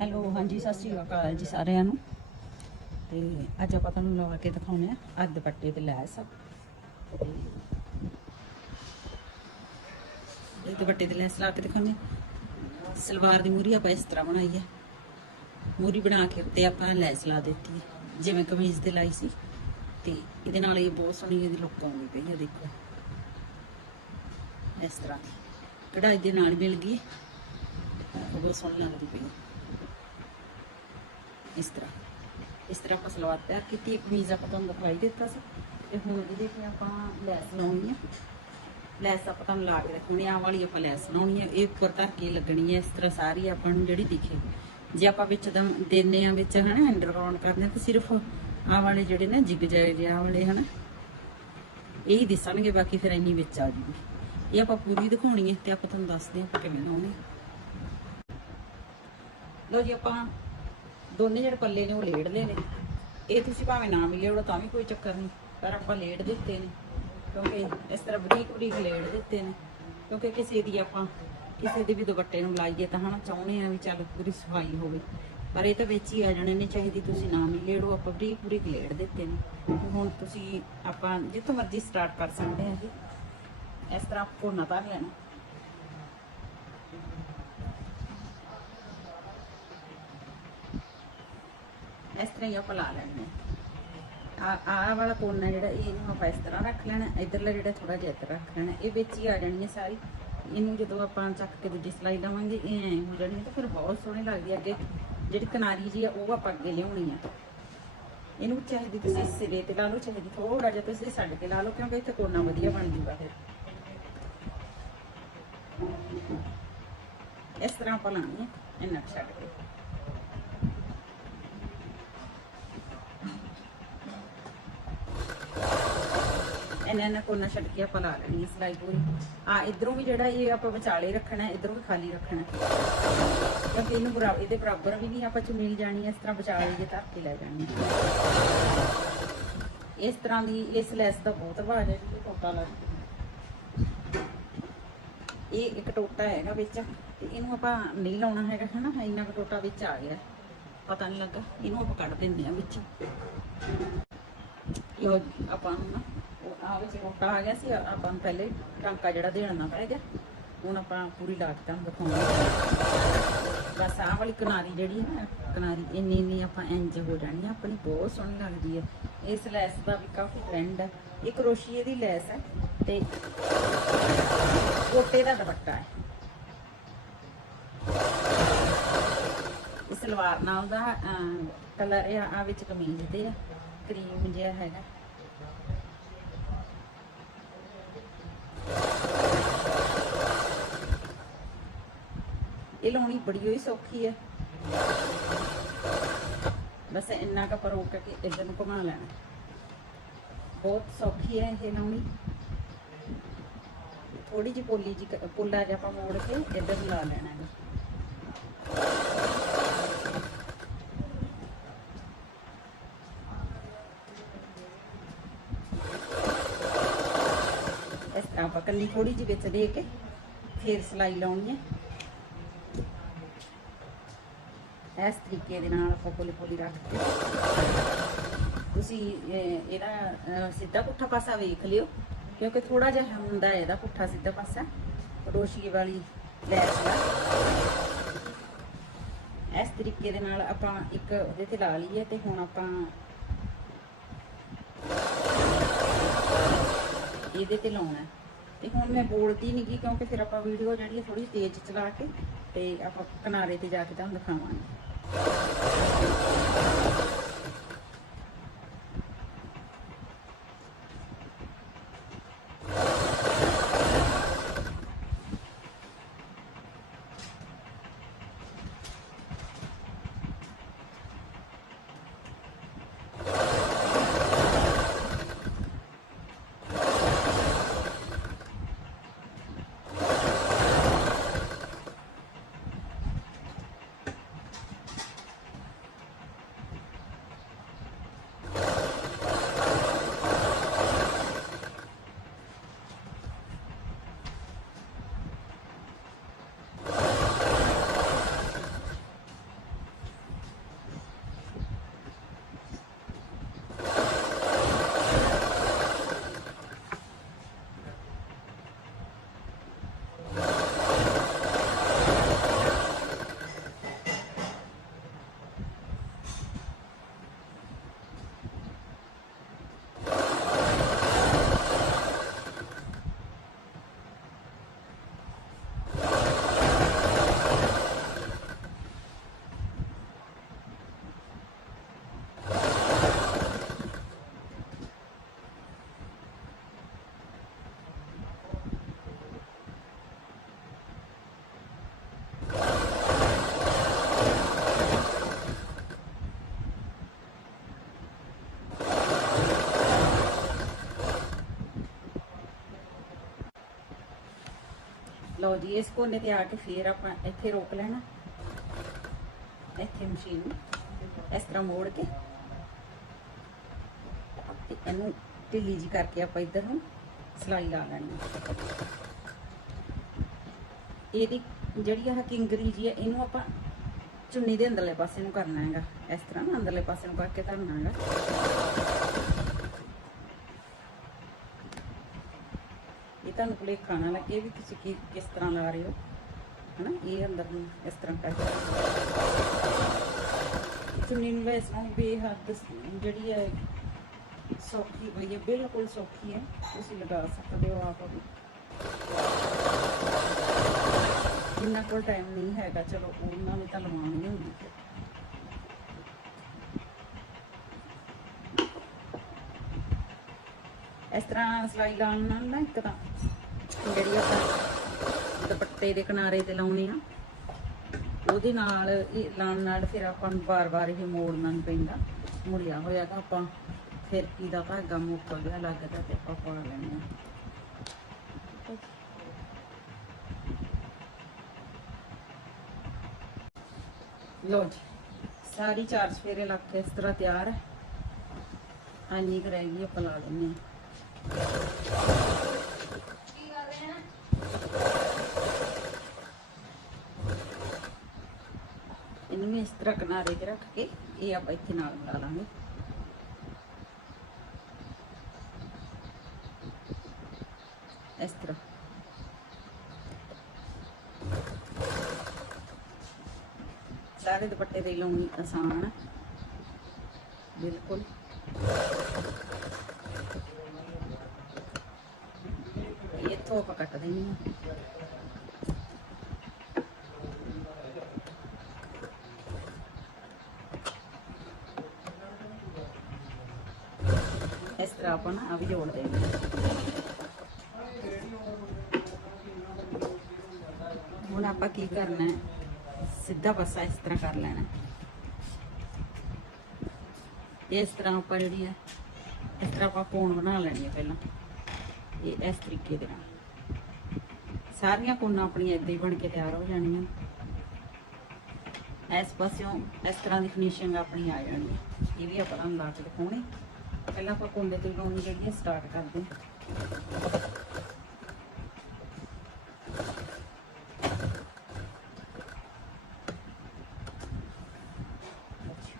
Hello, ਹਾਂਜੀ, ਸਤਿ ਸ਼੍ਰੀ ਅਕਾਲ ਜੀ ਸਾਰਿਆਂ ਨੂੰ। ਤੇ ਅੱਜ ਆਪਾਂ ਤੁਹਾਨੂੰ ਲਵਾ ਕੇ ਦਿਖਾਉਣੇ ਆ ਅੱਜ ਦੁਪੱਟੇ ਤੇ ਲੈਸ। ਇਹ ਦੁਪੱਟੇ ਤੇ ਲੈਸ ਲਾ ਕੇ ਦਿਖਾਉਣੇ ਆ। ਸਲਵਾਰ ਦੀ ਮੂਰੀ ਆਪਾਂ ਇਸ ਤਰ੍ਹਾਂ ਬਣਾਈ ਹੈ ਮੂਰੀ ਬਣਾ ਕੇ ਉੱਤੇ ਆਪਾਂ ਲੈਸ ਲਾ ਦਿੱਤੀ ਹੈ ਜਿਵੇਂ ਕਮੀਜ਼ ਤੇ ਲਾਈ ਸੀ। ਤੇ ਇਹਦੇ ਨਾਲ ਇਹ ਬਹੁਤ ਸੋਹਣੀ ਇਹਦੀ ਲੁੱਕ ਆਉਂਦੀ ਪਈ ਹੈ ਦੇਖੋ। ਇਸ ਤਰ੍ਹਾਂ ਦੀ। ਕਢਾਈ ਦੇ ਨਾਲ ਮਿਲ ਗਈ। ਬਹੁਤ ਸੋਹਣੀ ਲੱਗਦੀ ਪਈ ਹੈ ਇਸ ਤਰ੍ਹਾਂ ਇਸ ਤਰ੍ਹਾਂ ਆਪਾਂ ਸਲਵਾਰ ਤਿਆਰ ਕੀਤੀ ਕਮੀਜ਼ ਆਪਾਂ ਤੁਹਾਨੂੰ ਦਿਖਾਈ ਦਿੱਤਾ ਸੀ ਤੇ ਹੁਣ ਇਹਦੇ ਤੇ ਆਪਾਂ ਲੈਸ ਲਾਉਣੀ ਆ ਲੈਸ ਆਪਾਂ ਤੁਹਾਨੂੰ ਲਾ ਕੇ ਰੱਖਣੀ ਆ ਵਾਲੀ ਆਪਾਂ ਲੈਸ ਲਾਉਣੀ ਆ ਇਹ ਉੱਪਰ ਧਰ ਕੇ ਲੱਗਣੀ ਹੈ ਇਸ ਤਰ੍ਹਾਂ ਸਾਰੀ ਆਪਾਂ ਨੂੰ ਜਿਹੜੀ ਦਿਖੇ ਜੇ ਆਪਾਂ ਵਿੱਚ ਦਮ ਦੇਨੇ ਆ ਵਿੱਚ ਹਨਾ ਅੰਡਰਗਰਾਉਂਡ ਕਰਦੇ ਤਾਂ ਸਿਰਫ ਆਹ ਵਾਲੇ ਜਿਹੜੇ ਨਾ ਜਿਗ ਜਾਏ ਆਹ ਵਾਲੇ ਹਨਾ ਇਹ ਹੀ ਦਿਸਣਗੇ ਬਾਕੀ ਫਿਰ ਇੰਨੀ ਵਿੱਚ ਆ ਜੂਗੀ ਇਹ ਆਪਾਂ ਪੂਰੀ ਦਿਖਾਉਣੀ ਹੈ ਤੇ ਆਪਾਂ ਤੁਹਾਨੂੰ ਦੱਸਦੇ ਹਾਂ ਕਿਵੇਂ ਲਾਉਣੀ ਲਓ ਜੀ ਆਪਾਂ ਦੋਨੇ ਜਿਹੜੇ ਪੱਲੇ ਨੇ ਉਹ ਲੇੜ ਲਏ ਨੇ। ਇਹ ਤੁਸੀਂ ਭਾਵੇਂ ਨਾ ਵੀ ਲੇੜੋ ਤਾਂ ਵੀ ਕੋਈ ਚੱਕਰ ਨਹੀਂ, ਪਰ ਆਪਾਂ ਲੇੜ ਦਿੱਤੇ ਨੇ। ਕਿਉਂਕਿ ਇਸ ਤਰ੍ਹਾਂ ਬਰੀਕ ਬਰੀਕ ਲੇੜ ਦਿੱਤੇ ਨੇ। ਕਿਉਂਕਿ ਕਿਸੇ ਦੀ ਆਪਾਂ ਕਿਸੇ ਦੇ ਵੀ ਦੁਪੱਟੇ ਨੂੰ ਲਾਈਏ ਤਾਂ ਹਨਾ ਚਾਹੁੰਦੇ ਆ ਵੀ ਚੱਲ ਪੂਰੀ ਸਫ਼ਾਈ ਹੋਵੇ। ਪਰ ਇਹ ਤਾਂ ਵਿੱਚ ਹੀ ਆ ਜਾਣੇ ਨੇ ਚਾਹੀਦੀ ਤੁਸੀਂ ਨਾ ਵੀ ਲੇੜੋ, ਆਪਾਂ ਬਰੀਕ ਬਰੀਕ ਲੇੜ ਦਿੱਤੇ ਨੇ। ਹੁਣ ਤੁਸੀਂ ਆਪਾਂ ਜਿੱਥੋਂ ਮਰਜ਼ੀ ਸਟਾਰਟ ਕਰ ਸਕਦੇ ਆ ਜੀ ਇਸ ਤਰ੍ਹਾਂ ਕੋਨਾ ਧਰ ਲੈਣਾ। ਇਸ ਤਰ੍ਹਾਂ ਹੀ ਆਪਾਂ ਲਾ ਲੈਣੇ ਆ। ਆ ਵਾਲਾ ਕੋਨਾ ਜਿਹੜਾ ਇਹਨੂੰ ਆਪਾਂ ਇਸ ਤਰ੍ਹਾਂ ਰੱਖ ਲੈਣਾ, ਇਧਰਲਾ ਜਿਹੜਾ ਥੋੜਾ ਜਿਹਾ ਇੱਧਰ ਰੱਖ ਲੈਣਾ, ਇਹ ਵਿੱਚ ਹੀ ਆ ਜਾਣੀ ਹੈ ਸਾਰੀ। ਇਹਨੂੰ ਜਦੋਂ ਆਪਾਂ ਚੱਕ ਕੇ ਦੂਜੀ ਸਲਾਈ ਲਾਵਾਂਗੇ ਇਹ ਐਂ ਹੋ ਜਾਣੀ ਤਾਂ ਫਿਰ ਬਹੁਤ ਸੋਹਣੀ ਲੱਗਦੀ ਹੈ ਅੱਗੇ। ਜਿਹੜੀ ਕਿਨਾਰੀ ਜੀ ਆ, ਉਹ ਆਪਾਂ ਅੱਗੇ ਲਿਆਉਣੀ ਆ। ਇਹਨੂੰ ਚਾਹੀਦੀ ਤੁਸੀਂ ਸਿਰੇ ਤੇ ਲਾ ਲਓ, ਚਾਹੀਦੀ ਥੋੜਾ ਜਿਹਾ ਤੁਸੀਂ ਛੱਡ ਕੇ ਲਾ ਲਓ, ਕਿਉਂਕਿ ਇੱਥੇ ਕੋਨਾ ਵਧੀਆ ਬਣ ਜੂਗਾ ਫਿਰ। ਇਸ ਤਰ੍ਹਾਂ ਆਪਾਂ ਲਾਣੀ ਹੈ ਇਹਨਾਂ ਛੱਡ ਕੇ। ਇਹਨਾਂ ਇਹਨਾਂ ਕੋਨਾ ਛੱਡ ਕੇ ਆਪਾਂ ਲਾ ਲੈਣੀ ਹੈ ਸਲਾਈ ਪੂਰੀ। ਆ ਇਧਰੋਂ ਵੀ ਜਿਹੜਾ ਇਹ ਆਪਾਂ ਵਿਚਾਲੇ ਰੱਖਣਾ ਇਧਰੋਂ ਵੀ ਖਾਲੀ ਰੱਖਣਾ। ਕਿਉਂਕਿ ਇਹਨੂੰ ਬਰਾਬਰ ਇਹਦੇ ਬਰਾਬਰ ਵੀ ਨਹੀਂ ਆਪਾਂ ਚੁੰਨੀ ਜਾਣੀ ਹੈ, ਇਸ ਤਰ੍ਹਾਂ ਵਿਚਾਲੇ ਜੇ ਧਰ ਕੇ ਲੈ ਜਾਣੀ ਇਸ ਤਰ੍ਹਾਂ ਦੀ ਇਸ ਲੈਸ ਦਾ ਬਹੁਤ ਆਵਾਜ਼ ਹੈ ਜੀ ਟੋਟਾ ਲੱਗਦਾ ਇਹ ਇੱਕ ਟੋਟਾ ਹੈਗਾ ਵਿੱਚ ਤੇ ਇਹਨੂੰ ਆਪਾਂ ਨਹੀਂ ਲਾਉਣਾ ਹੈਗਾ ਹਨਾ? ਇੰਨਾ ਕੁ ਟੋਟਾ ਵਿੱਚ ਆ ਗਿਆ। ਪਤਾ ਨਹੀਂ ਲੱਗਾ ਇਹਨੂੰ ਆਪਾਂ ਕੱਢ ਦਿੰਦੇ ਆ ਵਿੱਚ। ਲੋ ਆਪਾਂ ਆ ਵਿੱਚ ਟੋਟਾ ਆ ਗਿਆ ਸੀ ਆਪਾਂ ਨੂੰ ਪਹਿਲੇ ਟਾਂਕਾ ਜਿਹੜਾ ਦੇਣ ਦੇਣਾ ਪੈ ਗਿਆ, ਹੁਣ ਆਪਾਂ ਪੂਰੀ ਲਾ ਕੇ ਤੁਹਾਨੂੰ ਦਿਖਾਉਂਦੇ ਬਸ ਆਹ ਵਾਲੀ ਕਿਨਾਰੀ ਜਿਹੜੀ ਹੈ ਨਾ, ਕਿਨਾਰੀ ਇੰਨੀ ਇੰਨੀ ਆਪਾਂ ਇੰਜ ਹੋ ਜਾਣੀ ਆਪਣੀ ਬਹੁਤ ਸੋਹਣੀ ਲੱਗਦੀ ਹੈ ਇਸ ਲੈਸ ਦਾ ਵੀ ਕਾਫੀ ਟ੍ਰੈਂਡ ਹੈ ਇਹ ਕਰੋਸ਼ੀਏ ਦੀ ਲੈਸ ਹੈ ਤੇ ਕੋਟੇ ਦਾ ਦੁਪੱਟਾ ਹੈ। ਇਹ ਸਲਵਾਰ ਨਾਲ ਦਾ ਕਲਰ ਆ ਵਿੱਚ ਕਮੀਜ਼ ਦੇ ਆ, ਕਰੀਮ ਜਿਹਾ ਹੈਗਾ। ਇਹ ਲਾਉਣੀ ਬੜੀ ਹੋਈ ਸੌਖੀ ਹੈ ਬਸ ਇੰਨਾ ਕੁ ਪਰੋ ਕੇ ਇੱਧਰ ਨੂੰ ਘੁਮਾ ਲੈਣਾ। ਬਹੁਤ ਸੌਖੀ ਹੈ ਇਹ ਲਾਉਣੀ। ਥੋੜੀ ਜਿਹੀ ਪੋਲੀ ਜੀ ਪੁੱਲਾ ਜਿਹਾ ਆਪਾਂ ਮੋੜ ਕੇ ਇੱਧਰ ਨੂੰ ਲਾ ਲੈਣਾ ਹੈ ਇਸ ਆਪਾਂ ਕੱਲੀ ਥੋੜੀ ਜਿਹੀ ਵਿੱਚ ਦੇ ਕੇ ਫਿਰ ਸਲਾਈ ਲਾਉਣੀ ਹੈ ਇਸ ਤਰੀਕੇ ਦੇ ਨਾਲ ਆਪਾਂ ਕੋਲੀ ਕੋਲੀ ਰੱਖ ਕੇ ਤੁਸੀਂ ਇਹਦਾ ਸਿੱਧਾ ਪੁੱਠਾ ਪਾਸਾ ਵੇਖ ਲਿਓ, ਕਿਉਂਕਿ ਥੋੜਾ ਜਿਹਾ ਹੁੰਦਾ ਹੈ ਇਹਦਾ ਪੁੱਠਾ ਸਿੱਧਾ ਪਾਸਾ ਰੋਸ਼ੀਏ ਵਾਲੀ ਲੈਸ ਦਾ। ਇਸ ਤਰੀਕੇ ਦੇ ਨਾਲ ਆਪਾਂ ਇੱਕ ਉਹਦੇ ਤੇ ਲਾ ਲਈਏ ਤੇ ਹੁਣ ਆਪਾਂ ਇਹਦੇ ਤੇ ਲਾਉਣਾ ਤੇ ਹੁਣ ਮੈਂ ਬੋਲਦੀ ਨਹੀਂ ਗੀ ਕਿਉਂਕਿ ਫਿਰ ਆਪਾਂ ਵੀਡੀਓ ਜਿਹੜੀ ਹੈ ਥੋੜੀ ਤੇਜ਼ ਚਲਾ ਕੇ ਤੇ ਆਪਾਂ ਕਿਨਾਰੇ ਤੇ ਜਾ ਕੇ ਤੁਹਾਨੂੰ ਦਿਖਾਵਾਂਗੇ। 何? ਲਓ ਜੀ, ਇਸ ਕੋਨੇ ਤੇ ਆ ਕੇ ਫੇਰ ਆਪਾਂ ਇੱਥੇ ਰੋਕ ਲੈਣਾ। ਇੱਥੇ ਮਸ਼ੀਨ ਨੂੰ, ਇਸ ਤਰ੍ਹਾਂ ਮੋੜ ਕੇ। ਤੇ ਇਹਨੂੰ ਢਿੱਲੀ ਜੀ ਕਰਕੇ ਆਪਾਂ ਇੱਧਰ ਨੂੰ ਸਲਾਈ ਲਾ ਲੈਣੀ ਇਹਦੀ ਜਿਹੜੀ ਆ ਕਿੰਗਰੀ ਜੀ ਹੈ ਇਹਨੂੰ ਆਪਾਂ ਚੁੰਨੀ ਦੇ ਅੰਦਰਲੇ ਪਾਸੇ ਨੂੰ ਕਰਨਾ ਹੈਗਾ। ਇਸ ਤਰ੍ਹਾਂ ਨਾ ਅੰਦਰਲੇ ਪਾਸੇ ਨੂੰ ਕਰਕੇ ਧਰਨਾ ਹੈਗਾ। ਤੁਹਾਨੂੰ ਭੁਲੇਖਾ ਨਾ ਲੱਗੇ ਵੀ ਤੁਸੀਂ ਕੀ ਕਿਸ ਤਰ੍ਹਾਂ ਲਾ ਰਹੇ ਹੋ? ਹਨਾ? ਇਹ ਅੰਦਰ ਨੂੰ ਇਸ ਤਰ੍ਹਾਂ ਕਰਕੇ। ਚੁੰਨੀ ਨੂੰ ਵੈਸੇ ਨੂੰ ਬੇਹੱਦ ਜਿਹੜੀ ਹੈ, ਸੌਖੀ ਹੋਈ ਹੈ, ਬਿਲਕੁਲ ਸੌਖੀ ਹੈ। ਤੁਸੀਂ ਲਗਾ ਸਕਦੇ ਹੋ ਆਪ ਵੀ ਜਿੰਨਾ ਕੋਲ ਟਾਈਮ ਨਹੀਂ ਹੈਗਾ, ਚਲੋ, ਉਹਨਾਂ ਨੇ ਤਾਂ ਲਵਾਉਣੀ ਹੁੰਦੀ ਹੈ। ਇਸ ਤਰ੍ਹਾਂ ਸਲਾਈ ਲਾਉਣ ਨਾਲ ਨਾ ਇੱਕ ਤਾਂ ਜਿਹੜੀ ਆਪਾਂ ਦੁਪੱਟੇ ਦੇ ਕਿਨਾਰੇ ਤੇ ਲਾਉਣੀ ਆ, ਉਹਦੇ ਨਾਲ ਲਾਉਣ ਨਾਲ ਫਿਰ ਆਪਾਂ ਨੂੰ ਬਾਰ-ਬਾਰ ਇਹ ਮੋੜਨਾ ਨਹੀਂ ਪੈਂਦਾ। ਮੁੜਿਆ ਹੋਇਆ ਤਾਂ ਆਪਾਂ ਫਿਰ ਕੀ ਦਾ ਧਾਗਾ ਮੁੱਕ ਗਿਆ ਲੱਗਦਾ ਤੇ ਆਪਾਂ ਪਾ ਲੈਣੇ ਆ। ਲੋ ਜੀ, ਸਾਰੀ ਚਾਰ ਸਫੇਰੇ ਲੱਗ ਕੇ ਇਸ ਤਰ੍ਹਾਂ ਤਿਆਰ ਹੈ। ਹਾਂਜੀ ਕਰਾਏਗੀ ਆਪਾਂ ਲਾ ਦਿੰਨੇ ਆ ਇਹਨੂੰ ਵੀ ਇਸ ਤਰ੍ਹਾਂ ਕਿਨਾਰੇ ਤੇ ਰੱਖ ਕੇ ਇਹ ਆਪਾਂ ਇੱਥੇ ਨਾਲ ਮਿਲਾ ਲਾਂਗੇ ਇਸ ਤਰ੍ਹਾਂ ਸਾਰੇ ਦੁਪੱਟੇ ਦੇ ਲਾਉਣੀ ਆਸਾਨ ਹੈ ਆਪਾਂ ਕੱਟ ਦੇਣੀ ਹੈ ਇਸ ਤਰ੍ਹਾਂ ਆਪਾਂ ਆ ਵੀ ਜੋੜ ਦੇਣੀ ਹੁਣ ਆਪਾਂ ਕੀ ਕਰਨਾ ਹੈ ਸਿੱਧਾ ਪਾਸਾ ਇਸ ਤਰ੍ਹਾਂ ਕਰ ਲੈਣਾ ਇਸ ਤਰ੍ਹਾਂ ਆਪਾਂ ਜਿਹੜੀ ਹੈ ਇਸ ਤਰ੍ਹਾਂ ਆਪਾਂ ਕੋਣ ਬਣਾ ਲੈਣੀ ਹੈ ਪਹਿਲਾਂ。ਇਹ ਇਸ ਤਰੀਕੇ ਦੇ ਨਾਲ ਸਾਰੀਆਂ ਕੋਣਾਂ ਆਪਣੀਆਂ ਇਦਾਂ ਹੀ ਬਣ ਕੇ ਤਿਆਰ ਹੋ ਜਾਣੀਆਂ। ਇਸ ਪਾਸਿਓਂ ਇਸ ਤਰ੍ਹਾਂ ਦੀ ਫਿਨਿਸ਼ਿੰਗ ਆਪਣੀ ਆ ਜਾਣੀ ਇਹ ਵੀ ਆਪਾਂ ਲਾ ਕੇ ਦਿਖਾਉਣੇ। ਪਹਿਲਾਂ ਆਪਾਂ ਕੁੰਡੇ ਤੇ ਲਾਉਣੀ ਜਿਹੜੀ ਸਟਾਰਟ ਕਰਦੇ ਹਾਂ।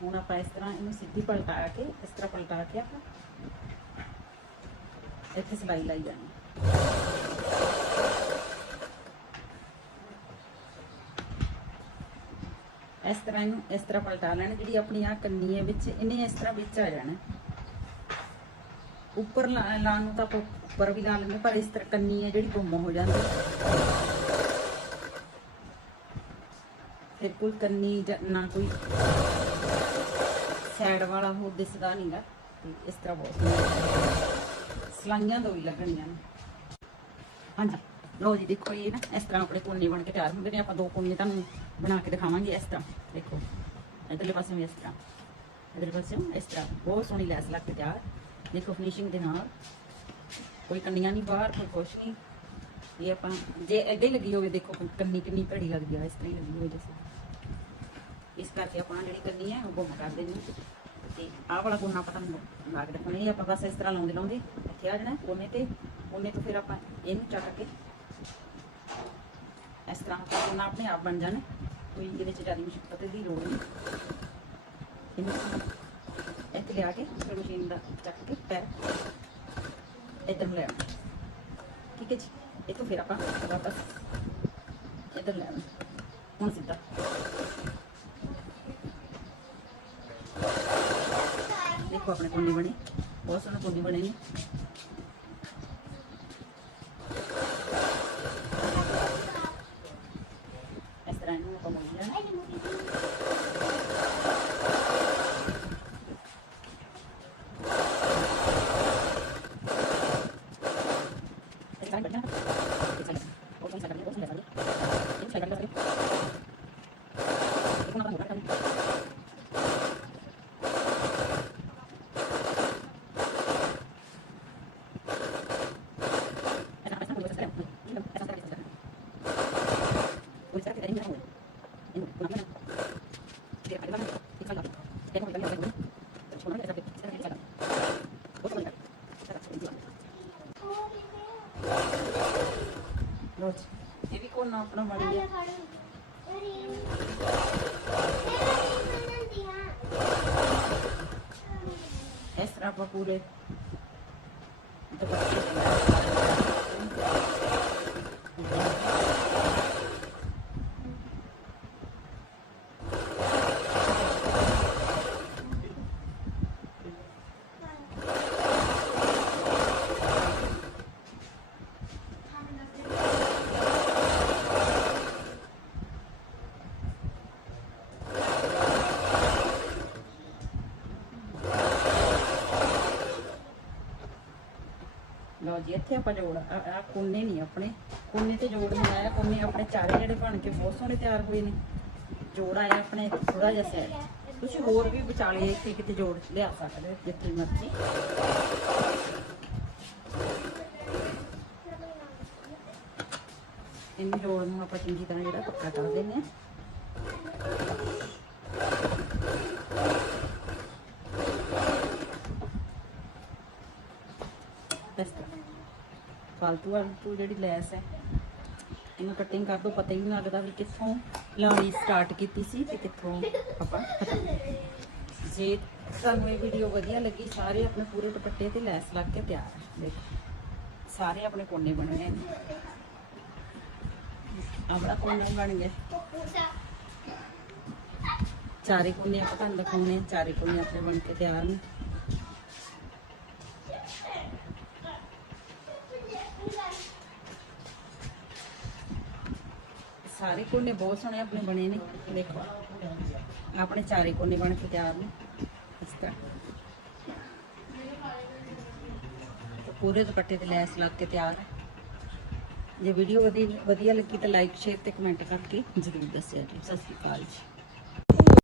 ਹੁਣ ਆਪਾਂ ਇਸ ਤਰ੍ਹਾਂ ਇਹਨੂੰ ਸਿੱਧੀ ਪਲਟਾ ਕੇ, ਇਸ ਤਰ੍ਹਾਂ ਪਲਟਾ ਕੇ ਆਪਾਂ ਇੱਥੇ ਸਲਾਈ ਲਾਈ ਜਾਣੀ ਇਸ ਤਰ੍ਹਾਂ ਇਹਨੂੰ ਇਸ ਤਰ੍ਹਾਂ ਪਲਟਾ ਲੈਣਾ, ਜਿਹੜੀ ਆਪਣੀ ਆ ਕੰਨੀ ਹੈ ਵਿੱਚ, ਇਹਨੇ ਇਸ ਤਰ੍ਹਾਂ ਵਿੱਚ ਆ ਜਾਣਾ। ਉੱਪਰ ਲਾ- ਲਾਉਣ ਨੂੰ ਤਾਂ ਆਪਾਂ ਉੱਪਰ ਵੀ ਲਾ ਲੈਂਦੇ, ਪਰ ਇਸ ਤਰ੍ਹਾਂ ਕੰਨੀ ਹੈ ਜਿਹੜੀ ਗੁੰਮ ਹੋ ਜਾਂਦੀ। ਫਿਰ ਕੋਈ ਕੰਨੀ ਨਾ ਕੋਈ ਸਾਈਡ ਵਾਲਾ ਹੋ ਦਿਸਦਾ ਨਹੀਂਗਾ, ਤੇ ਇਸ ਤਰ੍ਹਾਂ ਬਹੁਤ ਸਲਾਈਆਂ ਦੋ ਹੀ ਲੱਗਣੀਆਂ ਨੇ। ਹਾਂਜੀ, ਲਓ ਜੀ, ਦੇਖੋ ਇਹ ਨਾ, ਇਸ ਤਰ੍ਹਾਂ ਆਪਣੇ ਕੋਨੇ ਬਣ ਕੇ ਤਿਆਰ ਹੁੰਦੇ ਨੇ, ਆਪਾਂ ਦੋ ਕੋਨੇ ਤੁਹਾਨੂੰ ਬਣਾ ਕੇ ਦਿਖਾਵਾਂਗੇ ਇਸ ਤਰ੍ਹਾਂ, ਦੇਖੋ। ਇਧਰਲੇ ਪਾਸੇ ਵੀ ਇਸ ਤਰ੍ਹਾਂ। ਇਧਰਲੇ ਪਾਸੇ ਇਸ ਤਰ੍ਹਾਂ। ਬਹੁਤ ਸੋਹਣੀ ਲੈਸ ਲੱਗ ਕੇ ਤਿਆਰ। ਦੇਖੋ ਫਿਨਿਸ਼ਿੰਗ ਦੇ ਨਾਲ। ਕੋਈ ਕੰਨੀਆਂ ਨਹੀਂ ਬਾਹਰ, ਕੋਈ ਕੁਛ ਨਹੀਂ। ਇਹ ਆਪਾਂ, ਜੇ ਅੱਗੇ ਲੱਗੀ ਹੋਵੇ, ਦੇਖੋ ਕੰਨੀ ਕਿੰਨੀ ਭੜੀ ਲੱਗਦੀ ਆ, ਇਸ ਤਰ੍ਹਾਂ ਹੀ ਲੱਗੀ ਹੋਵੇ ਜੈਸੇ ਇਸ ਕਰਕੇ ਆਪਾਂ ਜਿਹੜੀ ਕੰਨੀ ਹੈ ਉਹ ਗੁੰਮ ਕਰ ਦੇਣੀ ਤੇ ਆਹ ਵਾਲਾ ਕੋਨਾ ਆਪਾਂ ਤੁਹਾਨੂੰ ਲਾ ਕੇ ਰੱਖਣਾ, ਇਹ ਆਪਾਂ ਬਸ ਇਸ ਤਰ੍ਹਾਂ ਲਾਉਂਦੇ ਲਾਉਂਦੇ ਇੱਥੇ ਆ ਜਾਣਾ, ਕੋਨੇ ਤੇ। ਕੋਨੇ ਤੋਂ ਫਿਰ ਆਪਾਂ ਇਹਨੂੰ ਚੱਕ ਕੇ ਇਸ ਤਰ੍ਹਾਂ ਆਪਾਂ ਕੋਨਾ ਆਪਣੇ ਆਪ ਬਣ ਜਾਣਾ। ਕੋਈ ਇਹਦੇ ਚ ਜ਼ਿਆਦਾ ਮੁਸ਼ਕਲ ਦੀ ਲੋੜ ਨਹੀਂ। ਇਹਨੂੰ ਇੱਥੇ ਲਿਆ ਕੇ ਫਿਰ ਮਸ਼ੀਨ ਦਾ ਚੱਕ ਕੇ ਪੈਰ ਇੱਧਰ ਨੂੰ ਲੈ ਆਉਣਾ। ਠੀਕ ਹੈ ਜੀ? ਇਹ ਤੋਂ ਫਿਰ ਆਪਾਂ ਵਾਪਸ ਇੱਧਰ ਲੈ ਆਉਣਾ। ਹੁਣ ਸਿੱਧਾ। ਦੇਖੋ ਆਪਣੇ ਕੁੰਡੀ ਬਣੇ। ਬਹੁਤ ਸੋਹਣੇ ਕੁੰਡੀ ਬਣੇ ਨੇ ਇਸ ਤਰ੍ਹਾਂ ਇਹਨੂੰ ਆਪਾਂ ਮੋੜ ਲੈਣਾ ਇਸ ਤਰ੍ਹਾਂ ਬੈਠਣਾ ਇਸ ਤਰ੍ਹਾਂ ਉਹ ਸਹੀ ਸਕਦਾ ਉਹ ਸਹੀ ਸਕਦਾ ਇਹ ਸਹੀ ਸਕਦਾ ਇਹ ਕੋਨਾ ਮੋੜ ਕਰਨਾ ਰੋਜ਼ ਇਹ ਆਪਣਾ ਮੜ ਗਿਆ। ਇਸ ਤਰ੍ਹਾਂ ਆਪਾਂ ਪੂਰੇ ਦੁਪੱਟੇ ਲਓ ਜੀ, ਇੱਥੇ ਆਪਾਂ ਜੋੜ ਆ ਕੋਨੇ ਨਹੀਂ ਆਪਣੇ। ਕੋਨੇ ਤੇ ਜੋੜ ਨਹੀਂ ਕੋਨੇ ਆਪਣੇ ਚਾਰੇ ਜਿਹੜੇ ਬਣ ਕੇ ਬਹੁਤ ਸੋਹਣੇ ਤਿਆਰ ਹੋਏ ਨੇ। ਜੋੜ ਆਇਆ ਆਪਣੇ ਥੋੜਾ ਜਿਹਾ ਸੈਡ ਤੁਸੀਂ ਹੋਰ ਵੀ ਵਿਚਾਲੇ ਇੱਥੇ ਕਿਤੇ ਜੋੜ ਲਿਆ ਸਕਦੇ ਹੋ, ਜਿੱਥੇ ਮਰਜ਼ੀ। ਇਹਨਾਂ ਜੋੜ ਨੂੰ ਆਪਾਂ ਚੰਗੀ ਤਰ੍ਹਾਂ ਜਿਹੜਾ ਪੱਕਾ ਕਰ ਦਿੰਦੇ ਹਾਂ ਇਸ ਤਰ੍ਹਾਂ ਫਾਲਤੂ ਵਾਲਤੂ ਜਿਹੜੀ ਲੈਸ ਹੈ, ਇਹਨੂੰ ਕਟਿੰਗ ਕਰ ਦੋ, ਪਤਾ ਹੀ ਨਹੀਂ ਲੱਗਦਾ ਵੀ ਕਿੱਥੋਂ ਲਾਉਣੀ ਸਟਾਰਟ ਕੀਤੀ ਸੀ ਤੇ ਕਿੱਥੋਂ ਆਪਾਂ ਜੇ ਤੁਹਾਨੂੰ ਇਹ ਵੀਡੀਓ ਵਧੀਆ ਲੱਗੀ, ਸਾਰੇ ਆਪਣੇ ਪੂਰੇ ਦੁਪੱਟੇ ਤੇ ਲੈਸ ਲੱਗ ਕੇ ਤਿਆਰ ਹੈ ਦੇਖੋ, ਸਾਰੇ ਆਪਣੇ ਕੋਨੇ ਬਣ ਗਏ ਨੇ ਆਪਣਾ ਕੋਨਾ ਵੀ ਬਣ ਗਿਆ। ਚਾਰੇ ਕੋਨੇ ਆਪਾਂ ਤੁਹਾਨੂੰ ਦਿਖਾਉਣੇ ਚਾਰੇ ਕੋਨੇ ਆਪਣੇ ਬਣ ਕੇ ਤਿਆਰ ਨੇ। ਸਾਰੇ ਕੋਨੇ ਬਹੁਤ ਸੋਹਣੇ ਆਪਣੇ ਬਣੇ ਨੇ, ਦੇਖੋ। ਆਪਣੇ ਚਾਰੇ ਕੋਨੇ ਬਣ ਕੇ ਤਿਆਰ ਨੇ। ਇਸ ਤਰ੍ਹਾਂ। ਪੂਰੇ ਦੁਪੱਟੇ ਤੇ ਲੈਸ ਲੱਗ ਕੇ ਤਿਆਰ ਹੈ। ਜੇ ਵੀਡੀਓ ਵਧੀਆ ਵਧੀਆ ਲੱਗੀ ਤਾਂ ਲਾਈਕ ਸ਼ੇਅਰ ਤੇ ਕਮੈਂਟ ਕਰਕੇ ਜ਼ਰੂਰ ਦੱਸਿਆ ਜੀ। ਸਤਿ ਸ਼੍ਰੀ ਅਕਾਲ ਜੀ।